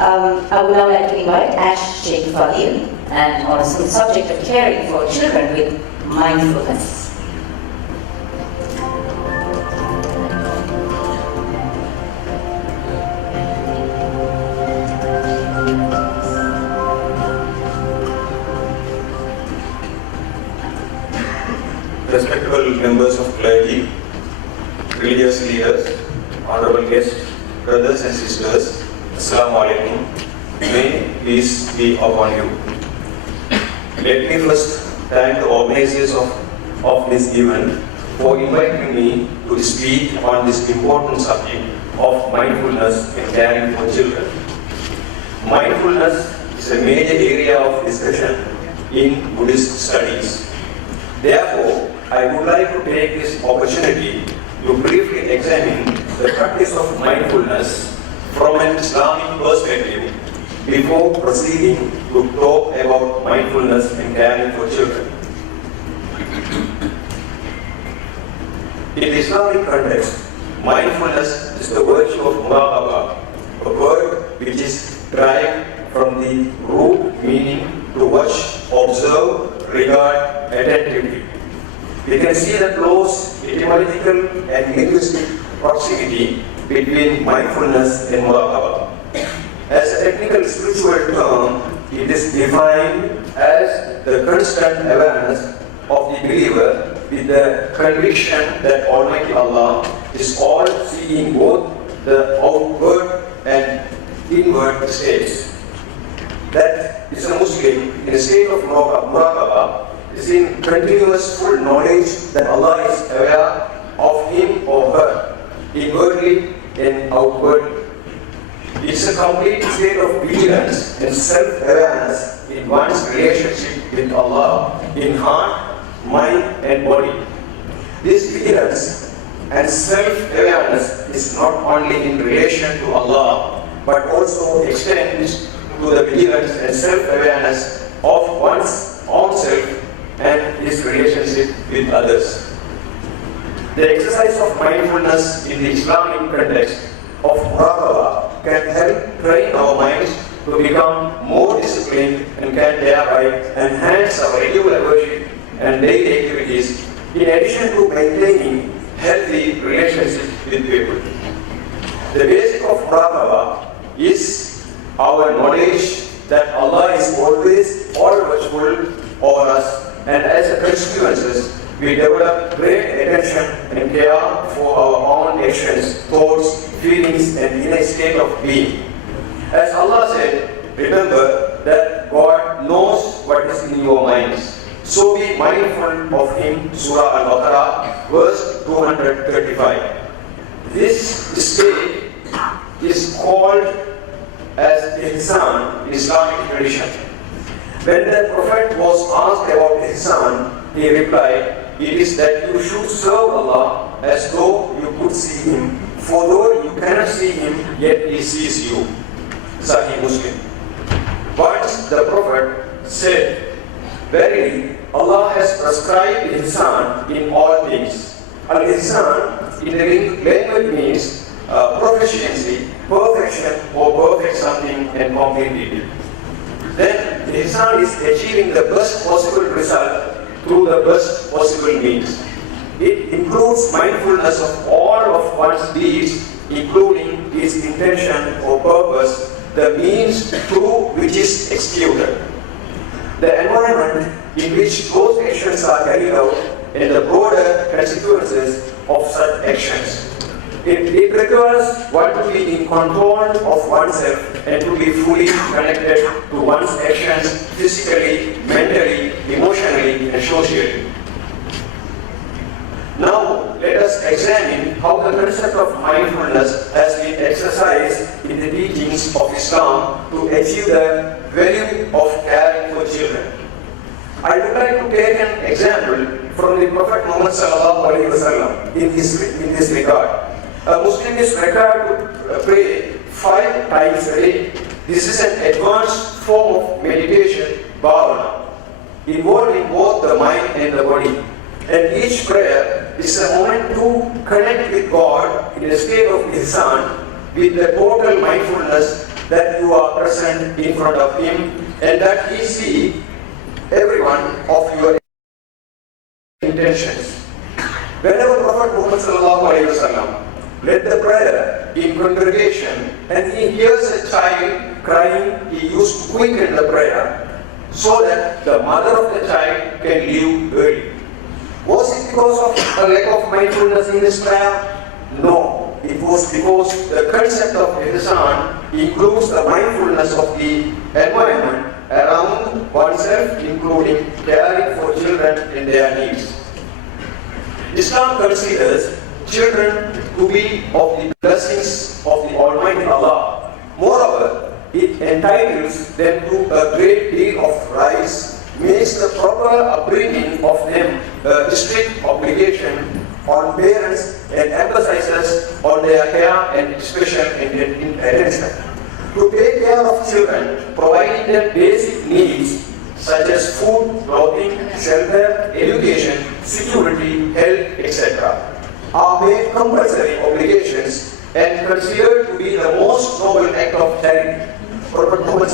I would now like to invite Ash-Sheikh and on the subject of caring for children with mindfulness. Respectable members of clergy, religious leaders, honorable guests, brothers and sisters, Assalamu alaikum. May peace be upon you. Let me first thank the organizers of this event for inviting me to speak on this important subject of mindfulness and caring for children. Mindfulness is a major area of discussion in Buddhist studies. Therefore, I would like to take this opportunity to briefly examine the practice of mindfulness from an Islamic perspective before proceeding to talk about mindfulness and caring for children. In the Islamic context, mindfulness is the virtue of muraqabah, a word which is derived from the root meaning to watch, observe, regard attentively. We can see the close etymological and linguistic proximity between mindfulness and muraqabah. As a technical spiritual term, it is defined as the constant awareness of the believer with the conviction that Almighty Allah is all-seeing both the outward and inward states. That is a Muslim in a state of muraqabah is in continuous full knowledge that Allah is aware of him or her, inwardly and outwardly. It's a complete state of vigilance and self-awareness in one's relationship with Allah in heart, mind and body. This vigilance and self-awareness is not only in relation to Allah, but also extends to the vigilance and self-awareness of one's own self and his relationship with others. The exercise of mindfulness in the Islamic context of muraqabah can help train our minds to become more disciplined and can thereby enhance our regular worship and daily activities in addition to maintaining healthy relationships with people. The basic of muraqabah is our knowledge that Allah is always all-watchful over us, and as a consequence, we develop great attention and care for our own actions, thoughts, feelings, and inner state of being. As Allah said, remember that God knows what is in your minds. So be mindful of Him, Surah Al-Baqarah, verse 235. This state is called as ihsan in Islamic tradition. When the Prophet was asked about ihsan, he replied, "It is that you should serve Allah as though you could see Him. For though you cannot see Him, yet He sees you." Sahih Muslim. But the Prophet said, "Verily, Allah has prescribed ihsan in all things." Al-ihsan in the language means proficiency, perfection, or perfect something and complete it. Then ihsan is achieving the best possible result through the best possible means. It includes mindfulness of all of one's deeds, including its intention or purpose, the means through which is executed, the environment in which those actions are carried out, and the broader consequences of such actions. It requires one to be in control of oneself and to be fully connected to one's actions physically, mentally, emotionally, and socially. Now, let us examine how the concept of mindfulness has been exercised in the teachings of Islam to achieve the value of caring for children. I would like to take an example from the Prophet Muhammad ﷺ in this regard. A Muslim is required to pray 5 times a day. This is an advanced form of meditation, bhavana, involving both the mind and the body. And each prayer is a moment to connect with God in a state of ihsan with the total mindfulness that you are present in front of him and that he see every one of your intentions. Whenever Prophet Muhammad led the prayer in congregation and he hears a child crying, he used to quicken the prayer so that the mother of the child can leave early. Was it because of a lack of mindfulness in this prayer? No. It was because the concept of ihsan includes the mindfulness of the environment around oneself, including caring for children and their needs. Islam considers children to be of the blessings of the Almighty Allah. Moreover, it entitles them to a great deal of rights, makes the proper upbringing of them a strict obligation on parents and emphasizes on their care and special attention. To take care of children, providing them basic needs such as food, clothing, shelter, education, security, health, etc. are made compulsory obligations and considered to be the most noble act of charity. Prophet Muhammad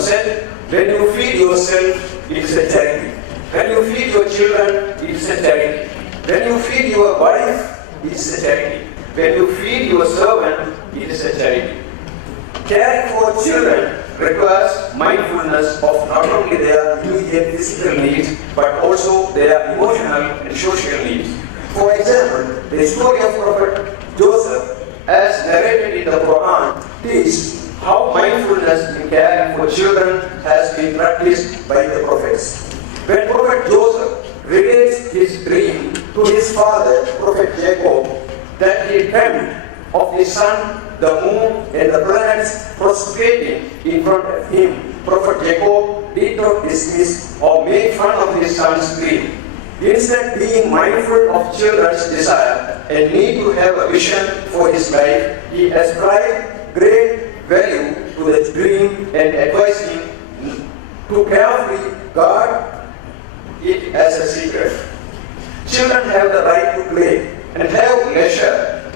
said, when you feed yourself, it is a charity. When you feed your children, it is a charity. When you feed your wife, it is a charity. When you feed your servant, it is a charity. Caring for children requires mindfulness of not only their immediate physical needs, but also their emotional and social needs. For example, the story of Prophet Joseph, as narrated in the Quran, teaches how mindfulness in caring for children has been practiced by the prophets. When Prophet Joseph relates his dream to his father, Prophet Jacob, that he dreamt of the sun, the moon, and the planets prostrating in front of him, Prophet Jacob did not dismiss or make fun of his son's dream. Instead, being mindful of children's desire and need to have a vision for his life, he ascribed great value to the dream and advised him to carefully guard it as a secret. Children have the right to play and have leisure.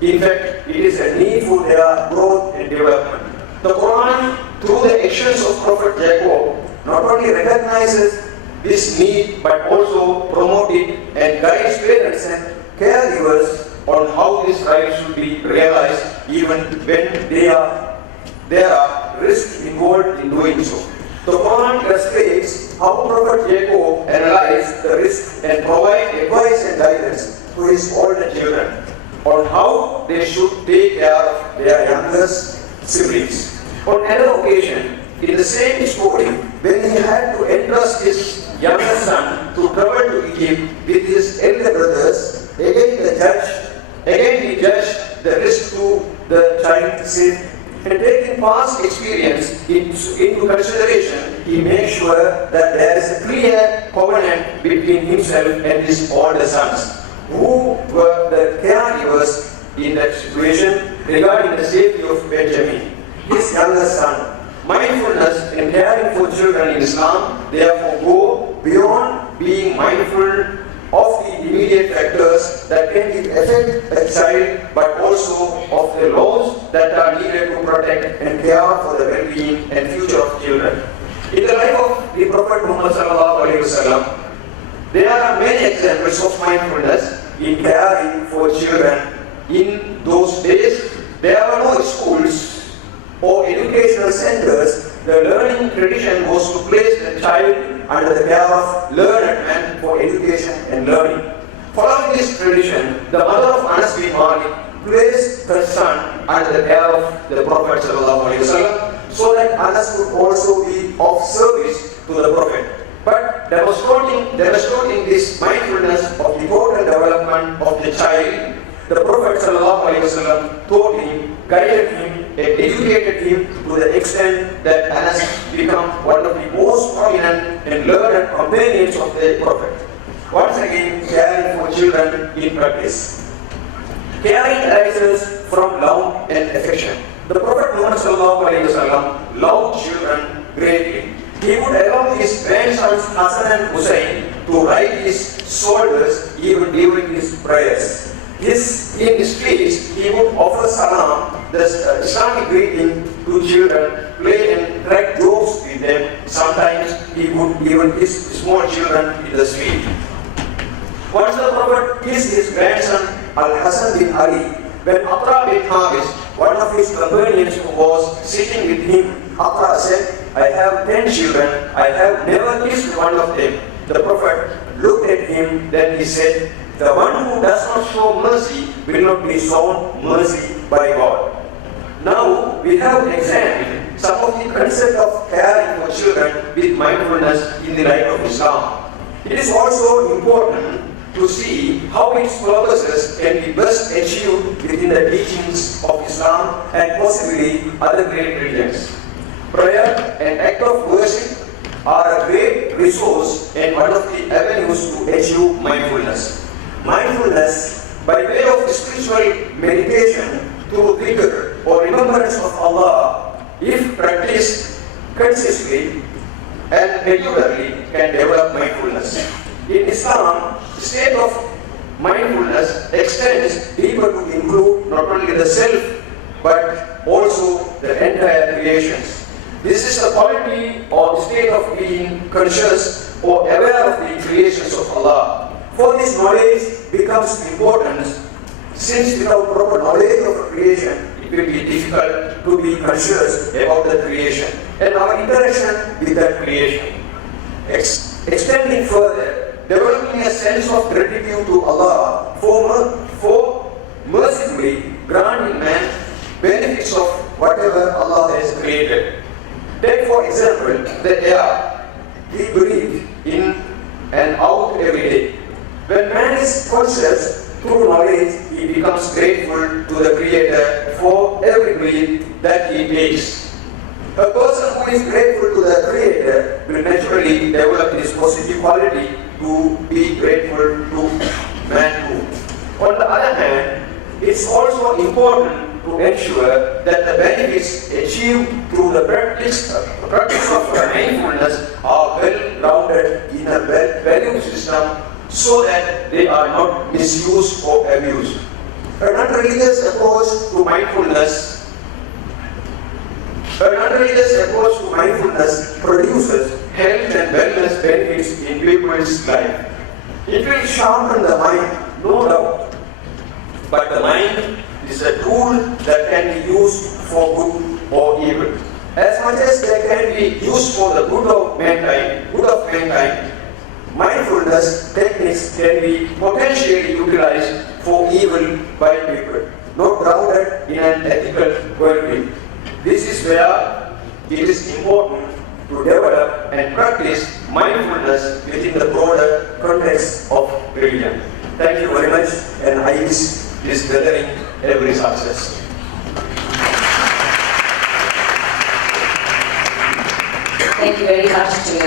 In fact, it is a need for their growth and development. The Quran, through the actions of Prophet Jacob, not only recognizes this need but also promotes it and guides parents and caregivers on how this right should be realized even when there are risks involved in doing so. The Quran illustrates how Prophet Jacob analyzed the risks and provided advice and guidance to his older children on how they should take care of their youngest siblings. On another occasion, in the same story, when he had to entrust his younger son to travel to Egypt with his elder brothers, again he judged the risk to the child's safety. And taking past experience into consideration, he made sure that there is a clear covenant between himself and his older sons, who were the caregivers in that situation regarding the safety of Benjamin, his younger son. Mindfulness and caring for children in Islam therefore go beyond being mindful of the immediate factors that can affect a child, but also of the laws that are needed to protect and care for the well-being and future of children. In the life of the Prophet Muhammad there are many examples of mindfulness in caring for children. In those days, there were no schools or educational centers. The learning tradition was to place the child under the care of learned men for education and learning. Following this tradition, the mother of Anas bin Malik placed her son under the care of the Prophet ﷺ, so that Anas would also be of service to the Prophet. But demonstrating this mindfulness of the total development of the child, the Prophet ﷺ taught him, guided him, and educated him to the extent that Anas became one of the most prominent and learned companions of the Prophet. Once again, caring for children in practice. Caring arises from love and affection. The Prophet Muhammad loved children greatly. He would allow his grandsons Hassan and Hussein to ride his shoulders even during his prayers. In the streets, he would offer salam, the Islamic greeting, to children, play and crack jokes with them. Sometimes he would even kiss small children in the street. Once the Prophet kissed his grandson Al-Hasan bin Ali, when Atra bin Habis, one of his companions who was sitting with him, Atra said, I have 10 children, I have never kissed one of them. The Prophet looked at him, then he said, the one who does not show mercy will not be shown mercy by God. Now we have examined some of the concept of caring for children with mindfulness in the light of Islam. It is also important to see how its purposes can be best achieved within the teachings of Islam and possibly other great religions. Prayer and act of worship are a great resource and one of the avenues to achieve mindfulness. Mindfulness, by way of spiritual meditation through dhikr or remembrance of Allah, if practiced consistently and regularly, can develop mindfulness. In Islam, the state of mindfulness extends deeper to include not only the self but also the entire creations. This is the quality or state of being conscious or aware of the creations of Allah. For this knowledge becomes important, since without proper knowledge of creation, it will be difficult to be conscious about the creation and our interaction with that creation. Extending further, developing a sense of gratitude to Allah for mercifully granting man benefits of whatever Allah has created. Take for example the air we breathe in and out every day. When man is conscious through knowledge, he becomes grateful to the Creator for every breath that he takes. A person who is grateful to the Creator will naturally develop this positive quality to be grateful to man too. On the other hand, it's also important to ensure that the benefits achieved through the practice of mindfulness are well grounded in a value system so that they are not misused or abused. An unreligious approach to mindfulness produces health and wellness benefits in people's life. It will sharpen the mind, no doubt, but the mind is a tool that can be used for good or evil. As much as they can be used for the good of mankind, mindfulness techniques can be potentially utilized for evil by people, not grounded in an ethical worldview. This is where it is important to develop and practice mindfulness within the broader context of religion. Thank you very much, and I wish this gathering every success. Thank you very much to